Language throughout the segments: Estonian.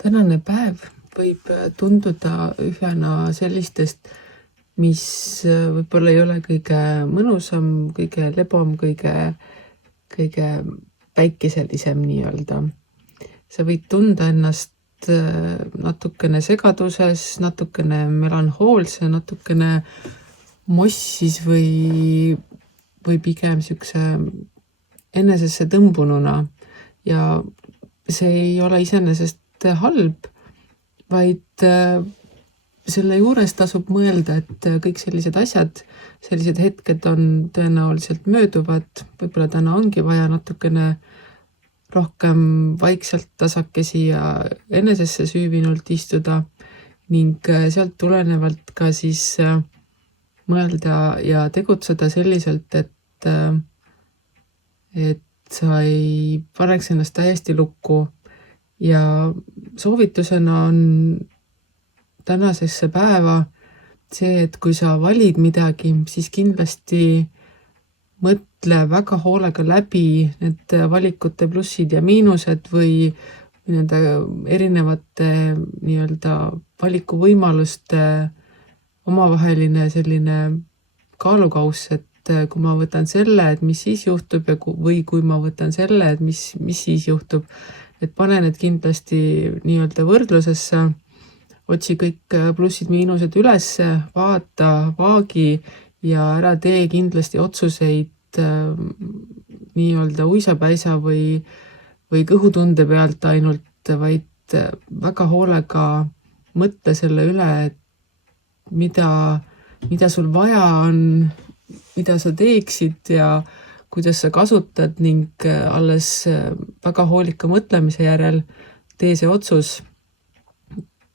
Tänane päev võib tunduda ühena sellistest, mis võib-olla ei ole kõige mõnusam, kõige lebam, kõige päikeselisem nii-öelda. Sa võid tunda ennast natukene segaduses, natukene melanhoolse, natukene mossis või pigem siukse enesesse tõmbununa. Ja see ei ole iseenesest halb, vaid selle juures tasub mõelda, et kõik sellised asjad, sellised hetked on tõenäoliselt mööduvad, võib-olla täna ongi vaja natukene rohkem vaikselt tasakesi ja enesesse süüvinult istuda ning sealt tulenevalt ka siis mõelda ja tegutseda selliselt, et sa ei paneks ennast täiesti lukku. Ja soovitusena on tänasesse päeva see, et kui sa valid midagi, siis kindlasti mõtle väga hoolega läbi need valikute plussid ja miinused või nende erinevate nii-öelda valikuvõimaluste omavaheline selline kaalukauss, et kui ma võtan selle, et mis siis juhtub või kui ma võtan selle, et mis siis juhtub, et pane need kindlasti nii-öelda võrdlusesse, otsi kõik plussid-miinused ülesse, vaata, vaagi ja ära tee kindlasti otsuseid nii-öelda uisapäisa või kõhutunde pealt ainult, vaid väga hoolega mõtle selle üle, et mida sul vaja on, mida sa teeksid ja kuidas sa kasutad ning alles väga hoolika mõtlemise järel tee see otsus,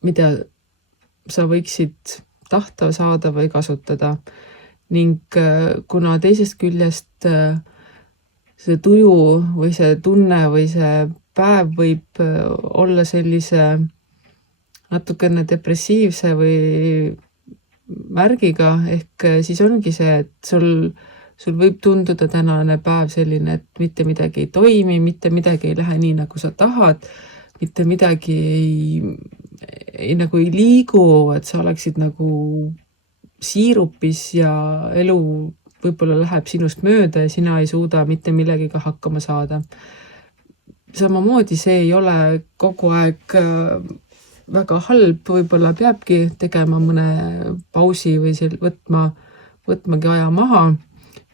mida sa võiksid tahta saada või kasutada. Ning kuna teisest küljest see tuju või see tunne või see päev võib olla sellise natukene depressiivse või märgiga, ehk siis ongi see, et sul võib tunduda tänane päev selline, et mitte midagi ei toimi, mitte midagi ei lähe nii, nagu sa tahad, mitte midagi nagu ei liigu, et sa oleksid nagu siirupis ja elu võib-olla läheb sinust mööda ja sina ei suuda mitte millegiga hakkama saada. Samamoodi see ei ole kogu aeg väga halb, võib-olla peabki tegema mõne pausi või võtmagi aja maha,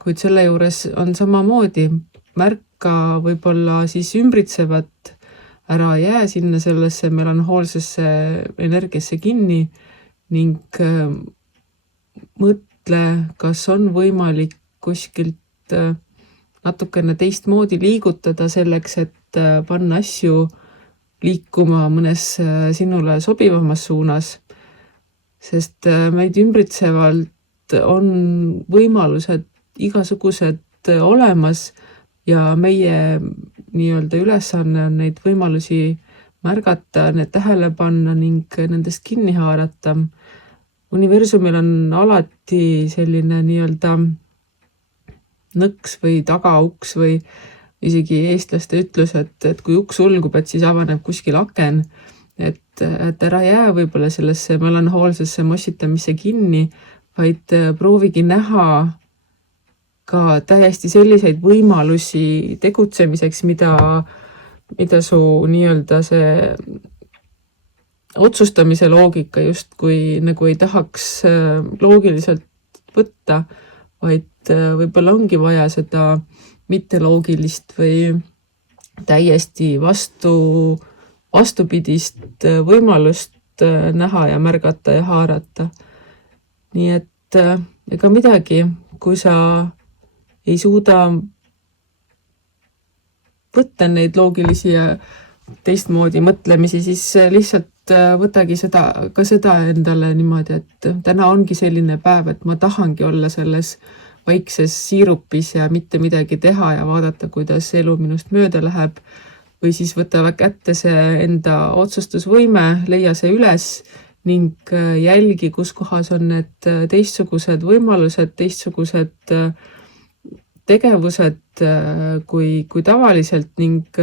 kuid selle juures on samamoodi märka võib-olla siis ümbritsevat, ära jää sinna sellesse melanhoolsesse energiasse kinni ning mõtle, kas on võimalik kuskilt natukene teistmoodi liigutada selleks, et panna asju liikuma mõnes sinule sobivamas suunas, sest meid ümbritsevalt on võimalused igasugused olemas ja meie nii-öelda ülesanne on neid võimalusi märgata, need tähele panna ning nendest kinni haarata. Universumil on alati selline nii-öelda nõks või tagauks või isegi eestlaste ütlus, et kui uks sulgub, et siis avaneb kuskil aken, et ära jää võib-olla sellesse melanhoolsesse mossitamisse kinni, vaid proovigi näha ka täiesti selliseid võimalusi tegutsemiseks, mida su nii-öelda see otsustamise loogika justkui nagu ei tahaks loogiliselt võtta, vaid võib-olla ongi vaja seda mitteloogilist või täiesti vastupidist võimalust näha ja märgata ja haarata. Nii et ega midagi, kui sa ei suuda võtta neid loogilisi ja teistmoodi mõtlemisi, siis lihtsalt võtagi seda endale niimoodi, et täna ongi selline päev, et ma tahangi olla selles vaikses siirupis ja mitte midagi teha ja vaadata, kuidas elu minust mööda läheb, või siis võta kätte see enda otsustusvõime, leia see üles ning jälgi, kus kohas on need teistsugused võimalused, teistsugused tegevused kui tavaliselt ning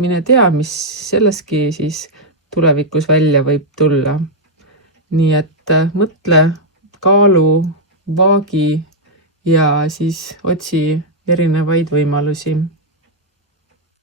mine tea, mis selleski siis tulevikus välja võib tulla. Nii et mõtle, kaalu, vaagi ja siis otsi erinevaid võimalusi.